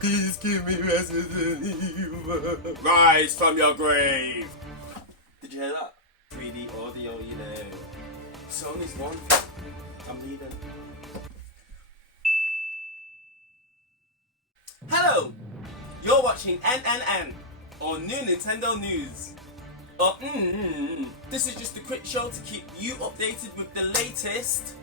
Please give me Resident Evil. Rise from your grave. Did you hear that? 3D audio, you know. Sony's won. I'm leaving. Hello! You're watching N.N.N. or New Nintendo News. This is just a quick show to keep you updated with the latest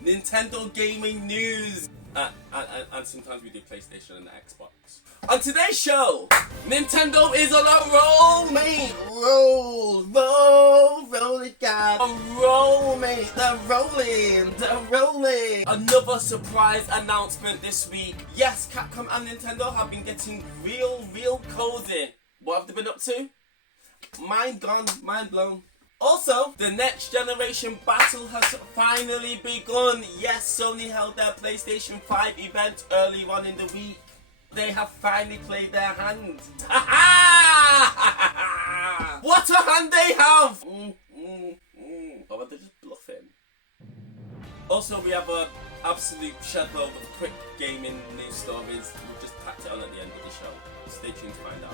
Nintendo gaming news. And sometimes we do PlayStation and Xbox. On today's show, Nintendo is on a roll, mate. Roll it, God. A roll, mate. They're rolling. Another surprise announcement this week. Yes, Capcom and Nintendo have been getting real cozy. What have they been up to? Mind gone, mind blown. Also, the next generation battle has finally begun. Yes, Sony held their PlayStation 5 event early on in the week. They have finally played their hand. What a hand they have! Or are they just bluffing? Also, we have an absolute shed load of quick gaming news stories. We've just packed it on at the end of the show. Stay tuned to find out.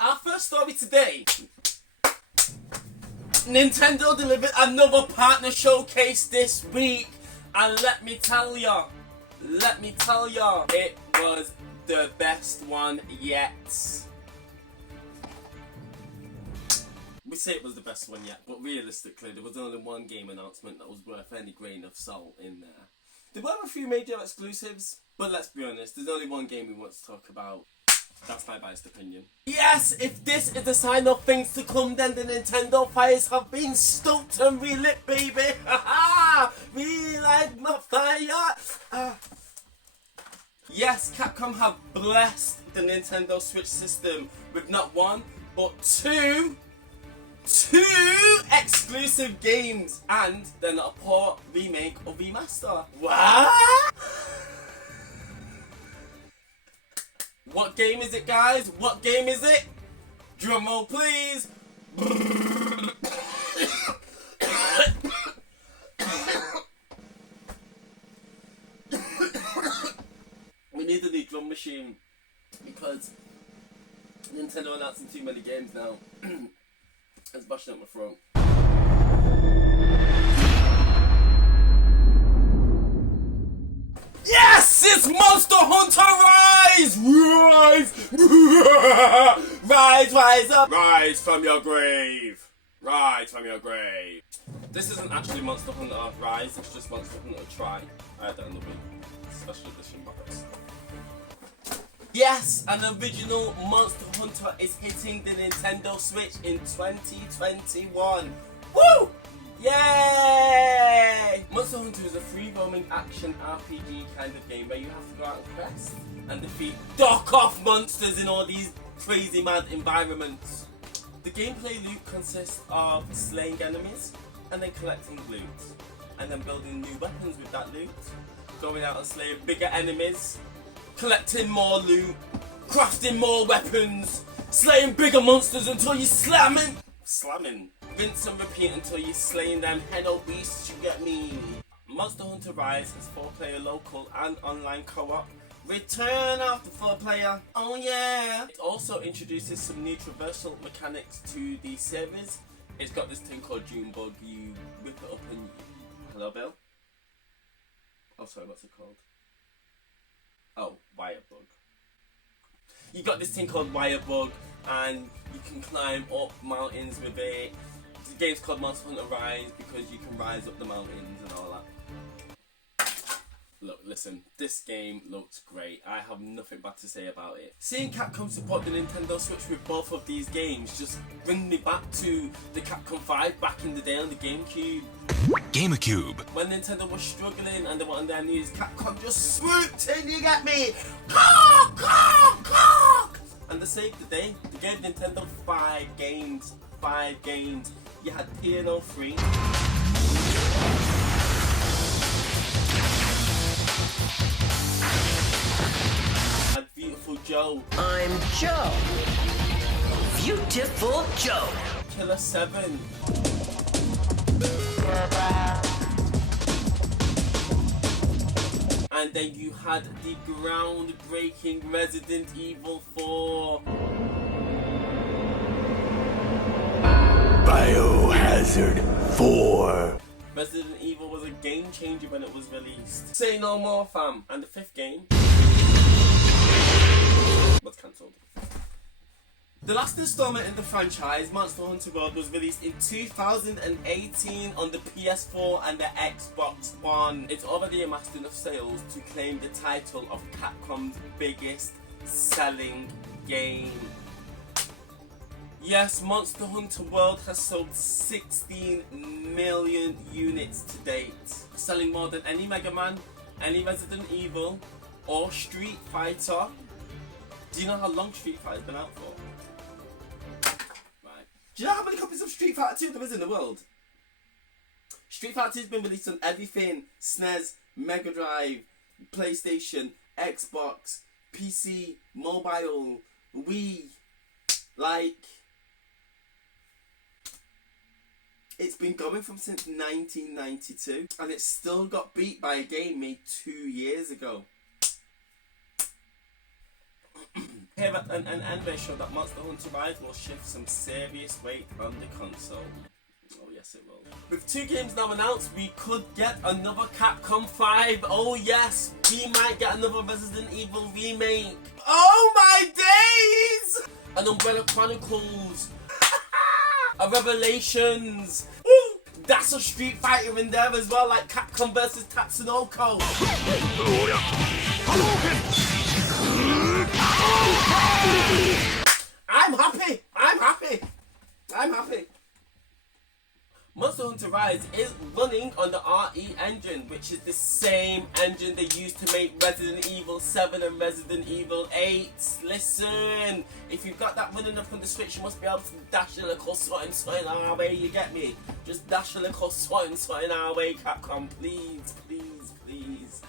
Our first story today. Nintendo delivered another partner showcase this week, and let me tell ya, it was the best one yet. We say it was the best one yet, but realistically, there was only one game announcement that was worth any grain of salt in there. There were a few major exclusives, but let's be honest, there's only one game we want to talk about. That's my biased opinion. Yes, if this is a sign of things to come, then the Nintendo fires have been stoked and relit, baby. Relight my fire. Yes, Capcom have blessed the Nintendo Switch system with not one, but two exclusive games, and they're not a port, remake, or remaster. What? What game is it, guys? What game is it? Drumroll, please. We need a new drum machine because Nintendo announcing too many games now. It's bashing up my throat. Yes! It's Monster Hunter Rise! Rise up! Rise from your grave! Rise from your grave! This isn't actually Monster Hunter Rise, it's just Monster Hunter Try. I had that in the week. Special edition box. Yes! An original Monster Hunter is hitting the Nintendo Switch in 2021. Woo! Yay! Monster Hunter is a free-roaming action RPG kind of game where you have to go out and quest and defeat dock-off monsters in all these crazy mad environments. The gameplay loop consists of slaying enemies and then collecting loot, and then building new weapons with that loot, going out and slaying bigger enemies, collecting more loot, crafting more weapons, slaying bigger monsters until you're slamming. Rinse and repeat until you're slaying them hello beasts, you get me? Monster Hunter Rise has 4-player local and online co-op. Return after 4-player, oh yeah! It also introduces some new traversal mechanics to the series. It's got this thing called Junebug, you whip it up and... Hello, Bill? Oh, sorry, what's it called? Oh, Wirebug. You got this thing called Wirebug, and you can climb up mountains with it. The game's called Monster Hunter Rise because you can rise up the mountains and all that. Look, listen, this game looks great. I have nothing bad to say about it. Seeing Capcom support the Nintendo Switch with both of these games just bring me back to the Capcom 5 back in the day on the GameCube. When Nintendo was struggling and they were on their knees, Capcom just swooped in, you get me? And to save the day, they gave Nintendo 5 games. You had P&O 3. Joe. I'm Joe. Beautiful Joe. Killer 7. And then you had the groundbreaking Resident Evil 4. Biohazard 4. Resident Evil was a game changer when it was released. Say no more, fam. And the 5th game was cancelled. The last installment in the franchise, Monster Hunter World, was released in 2018 on the PS4 and the Xbox One. It's already amassed enough sales to claim the title of Capcom's biggest selling game. Yes, Monster Hunter World has sold 16 million units to date, selling more than any Mega Man, any Resident Evil, or Street Fighter. Do you know how long Street Fighter's been out for? Right. Do you know how many copies of Street Fighter 2 there is in the world? Street Fighter 2 has been released on everything: SNES, Mega Drive, PlayStation, Xbox, PC, mobile, Wii. Like, it's been going from since 1992, and it's still got beat by a game made 2 years ago. Here at N.N.N they show that Monster Hunter Rise will shift some serious weight on the console. Oh yes it will. With 2 games now announced, we could get another Capcom 5. Oh yes, we might get another Resident Evil remake. Oh my days! An Umbrella Chronicles. A Revelations. Woo! That's a Street Fighter in there as well, like Capcom vs Tatsunoko. I'm happy. I'm happy. I'm happy. Monster Hunter Rise is running on the RE engine, which is the same engine they used to make Resident Evil 7 and Resident Evil 8. Listen, if you've got that running up on the Switch, you must be able to dash a little something our way, you get me? Just dash a little something our way, Capcom, please, please, please.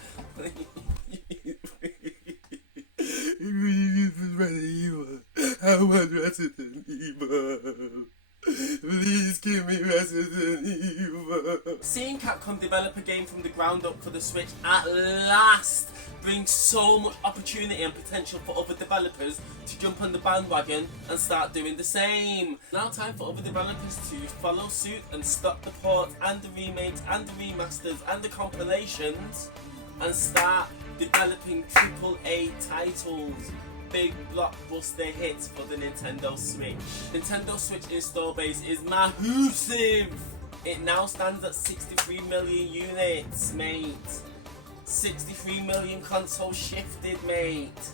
I want Resident Evil. Please give me Resident Evil. Seeing Capcom develop a game from the ground up for the Switch at last brings so much opportunity and potential for other developers to jump on the bandwagon and start doing the same. Now time for other developers to follow suit and stop the ports and the remakes and the remasters and the compilations and start developing AAA titles. Big blockbuster hits for the Nintendo Switch. Nintendo Switch install base is massive. It now stands at 63 million units, mate. 63 million consoles shifted, mate.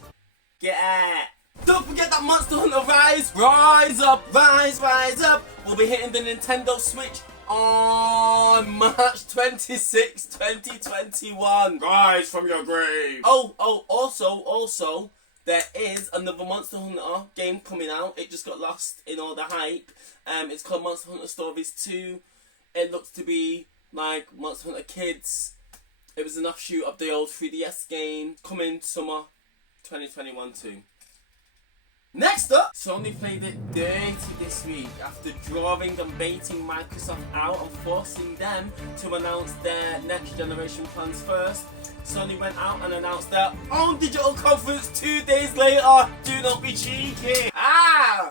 Get it. Don't forget that Monster Hunter Rise, rise up, rise up, will be hitting the Nintendo Switch on March 26, 2021. Rise from your grave. Also, there is another Monster Hunter game coming out. It just got lost in all the hype. It's called Monster Hunter Stories 2. It looks to be like Monster Hunter Kids. It was an offshoot of the old 3DS game. Coming summer 2021 too. Next up, Sony played it dirty this week after drawing and baiting Microsoft out and forcing them to announce their next generation plans first. Sony went out and announced their own digital conference 2 days later. Do not be cheeky.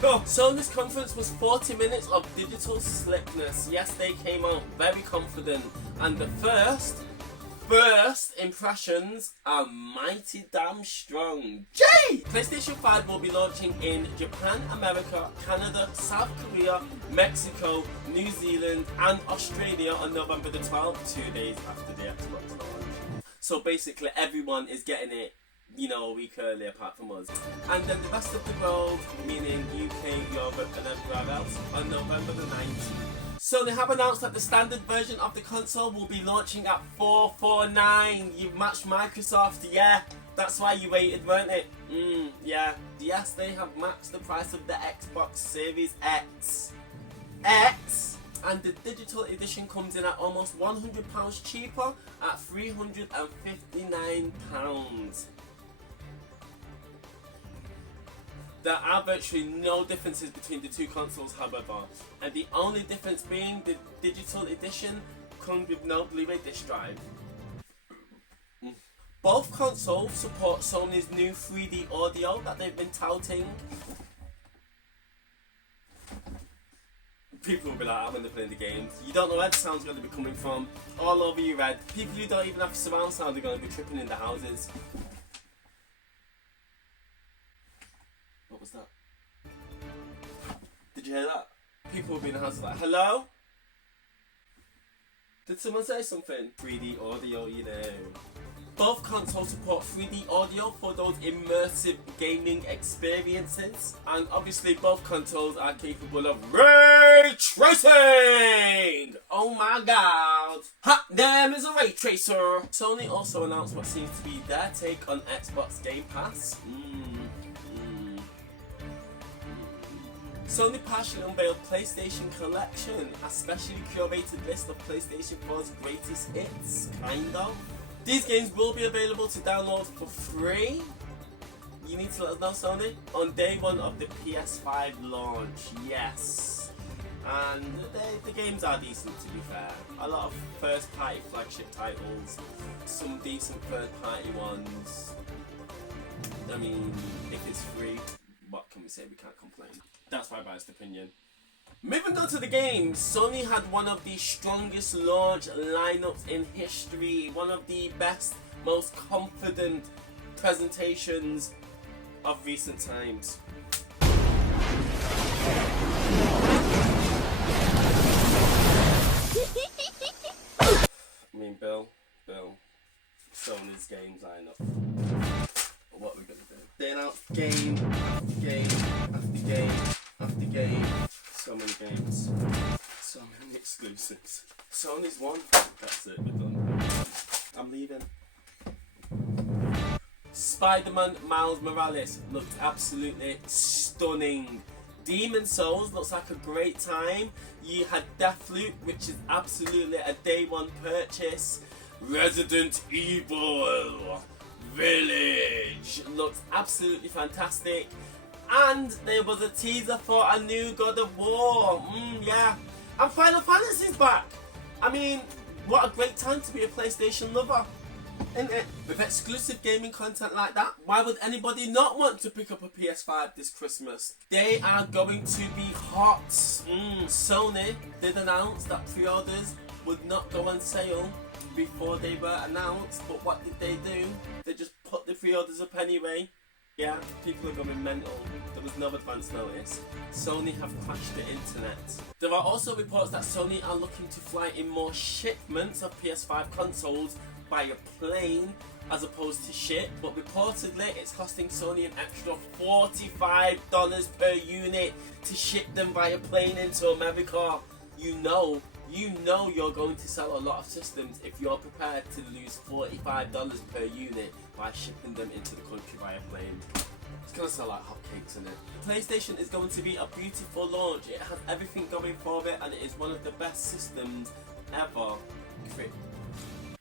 Sony's conference was 40 minutes of digital slickness. Yes, they came out very confident, and the first impressions are mighty damn strong. Jay! PlayStation 5 will be launching in Japan, America, Canada, South Korea, Mexico, New Zealand and Australia on November the 12th, 2 days after the Xbox launch. So basically everyone is getting it, you know, a week early apart from us. And then the rest of the world, meaning UK, Europe and everywhere else, on November the 19th. So they have announced that the standard version of the console will be launching at $449. You've matched Microsoft, yeah. That's why you waited, weren't it? Yeah. Yes, they have matched the price of the Xbox Series X. And the digital edition comes in at almost £100 cheaper at £359. There are virtually no differences between the two consoles, however, and the only difference being the digital edition comes with no Blu-ray disc drive. Both consoles support Sony's new 3D audio that they've been touting. People will be like, I'm going to play the games. You don't know where the sound's going to be coming from. All over your head. People who don't even have surround sound are going to be tripping in the houses. What was that? Did you hear that? People will be in the house like, hello? Did someone say something? 3D audio, you know. Both consoles support 3D audio for those immersive gaming experiences, and obviously both consoles are capable of ray tracing! Oh my god! Ha! Damn, is a ray tracer! Sony also announced what seems to be their take on Xbox Game Pass. Sony partially unveiled PlayStation Collection, a specially curated list of PlayStation 4's greatest hits, kind of. These games will be available to download for free. You need to let us know, Sony, on day one of the PS5 launch. Yes. And the games are decent, to be fair. A lot of first-party flagship titles, some decent third-party ones. I mean, if it's free, what can we say? We can't complain. That's my biased opinion. Moving on to the games, Sony had one of the strongest launch lineups in history, one of the best, most confident presentations of recent times. I mean, Bill, Sony's games lineup. What are we gonna do? They announced game after game after game after game. So many games, so many exclusives. Sony's won. That's it, we're done. I'm leaving. Spider-Man Miles Morales looked absolutely stunning. Demon Souls looks like a great time. You had Deathloop, which is absolutely a day one purchase. Resident Evil Village looks absolutely fantastic. And there was a teaser for a new God of War. Yeah. And Final Fantasy's back. I mean, what a great time to be a PlayStation lover, isn't it? With exclusive gaming content like that, why would anybody not want to pick up a PS5 this Christmas? They are going to be hot. Sony did announce that pre-orders would not go on sale before they were announced. But what did they do? They just put the pre-orders up anyway. Yeah, people are going mental. There was no advance notice. Sony have crashed the internet. There are also reports that Sony are looking to fly in more shipments of PS5 consoles by a plane as opposed to ship, but reportedly it's costing Sony an extra $45 per unit to ship them via plane into America. You know you're going to sell a lot of systems if you're prepared to lose $45 per unit by shipping them into the country via plane. It's going to sell like hotcakes, isn't it? PlayStation is going to be a beautiful launch. It has everything going for it and it is one of the best systems ever.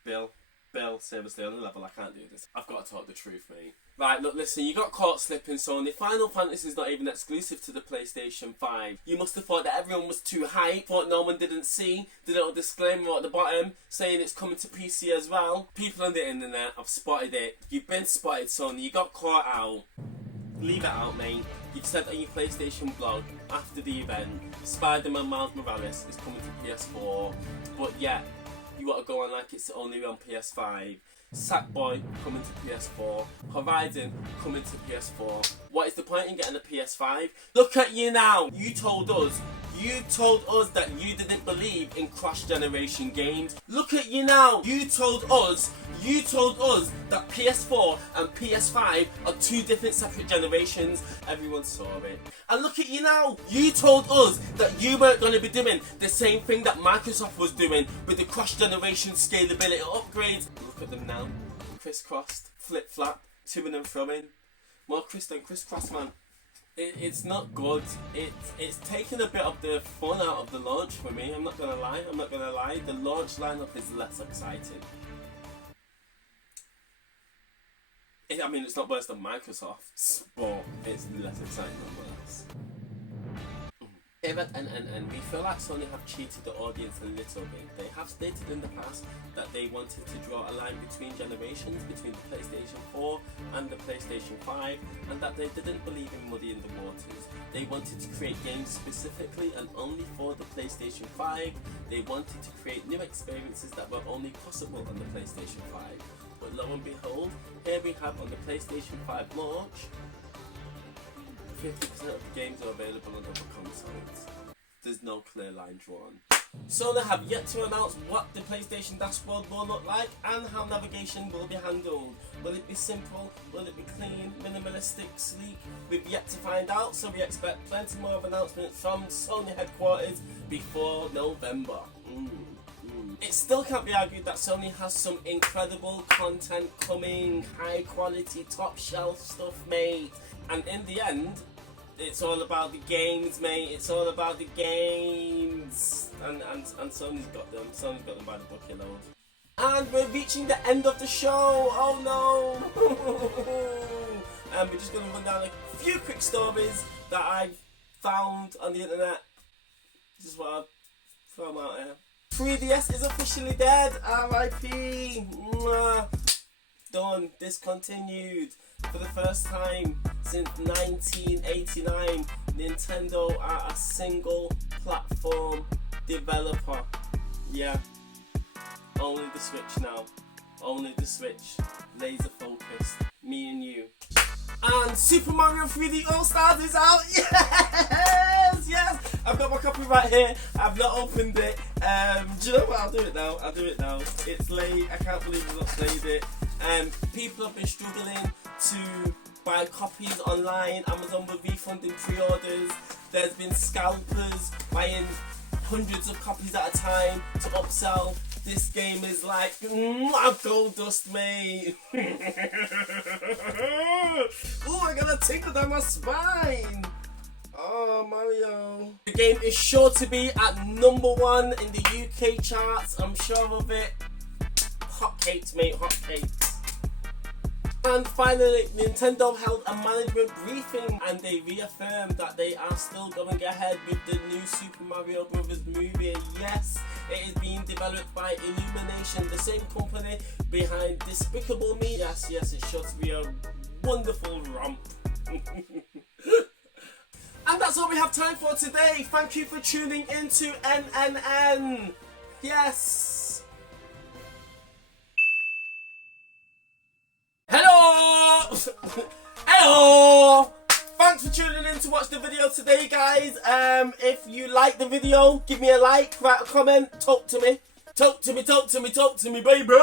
Bill, seriously, on the level, I can't do this. I've got to talk the truth, mate. Right, look, listen, you got caught slipping, Sony. Final Fantasy is not even exclusive to the PlayStation 5. You must have thought that everyone was too hyped, thought no one didn't see the little disclaimer at the bottom saying it's coming to PC as well. People on the internet have spotted it. You've been spotted, Sony. You got caught out. Leave it out, mate. You've said on your PlayStation blog after the event, Spider-Man Miles Morales is coming to PS4, but yet you want to go on like it's only on PS5. Sackboy coming to PS4. Horizon coming to PS4. What is the point in getting a PS5? Look at you now. You told us that you didn't believe in cross-generation games. Look at you now. You told us that PS4 and PS5 are two different separate generations. Everyone saw it. And look at you now. You told us that you weren't going to be doing the same thing that Microsoft was doing with the cross-generation scalability upgrades. Look at them now. Crisscrossed, flip-flap, to-ing and throwing. More criss than crisscross, man. It's not good. It's taken a bit of the fun out of the launch for me. I'm not gonna lie. The launch lineup is less exciting. I mean, it's not worse than Microsoft's, but it's less exciting nonetheless. Here at N.N.N, we feel like Sony have cheated the audience a little bit. They have stated in the past that they wanted to draw a line between generations, between the PlayStation 4 and the PlayStation 5, and that they didn't believe in muddying the waters. They wanted to create games specifically and only for the PlayStation 5. They wanted to create new experiences that were only possible on the PlayStation 5. But lo and behold, here we have on the PlayStation 5 launch, 50% of the games are available on other consoles. There's no clear line drawn. Sony have yet to announce what the PlayStation dashboard will look like and how navigation will be handled. Will it be simple? Will it be clean, minimalistic, sleek? We've yet to find out, so we expect plenty more of announcements from Sony headquarters before November. It still can't be argued that Sony has some incredible content coming, high quality, top shelf stuff made, and in the end, it's all about the games, mate. It's all about the games, and Sony's got them. Sony's got them by the bucket load. And we're reaching the end of the show. Oh no! And we're just gonna run down a few quick stories that I've found on the internet. This is what I've thrown out here. 3DS is officially dead. R.I.P. Done. Discontinued. For the first time since 1989, Nintendo are a single platform developer. Yeah. Only the Switch now. Only the Switch. Laser focused. Me and you. And Super Mario 3D All-Stars is out! Yes! Yes! I've got my copy right here. I've not opened it. Do you know what? I'll do it now. It's late. I can't believe I've not played it. People have been struggling to buy copies online. Amazon were refunding pre-orders. There's been scalpers buying hundreds of copies at a time to upsell. This game is like gold dust, mate. Ooh, I got a tingle down my spine. Oh, Mario. The game is sure to be at #1 in the UK charts. I'm sure of it. Hotcakes, mate, hotcakes. And finally, Nintendo held a management briefing and they reaffirmed that they are still going ahead with the new Super Mario Bros. Movie. Yes, it is being developed by Illumination, the same company behind Despicable Me. Yes, it's sure to be a wonderful romp. And that's all we have time for today. Thank you for tuning in to N.N.N. Yes. Hello! Hello! Thanks for tuning in to watch the video today, guys. If you like the video, give me a like, write a comment, talk to me. Talk to me, baby!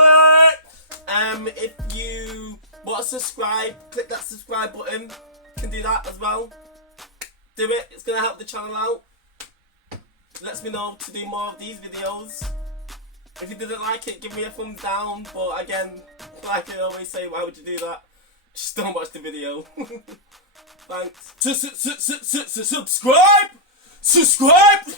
If you want to subscribe, click that subscribe button. You can do that as well. Do it, it's going to help the channel out. Lets me know to do more of these videos. If you didn't like it, give me a thumbs down. But again, like I always say, why would you do that? Just don't watch the video. Thanks. Subscribe! Subscribe!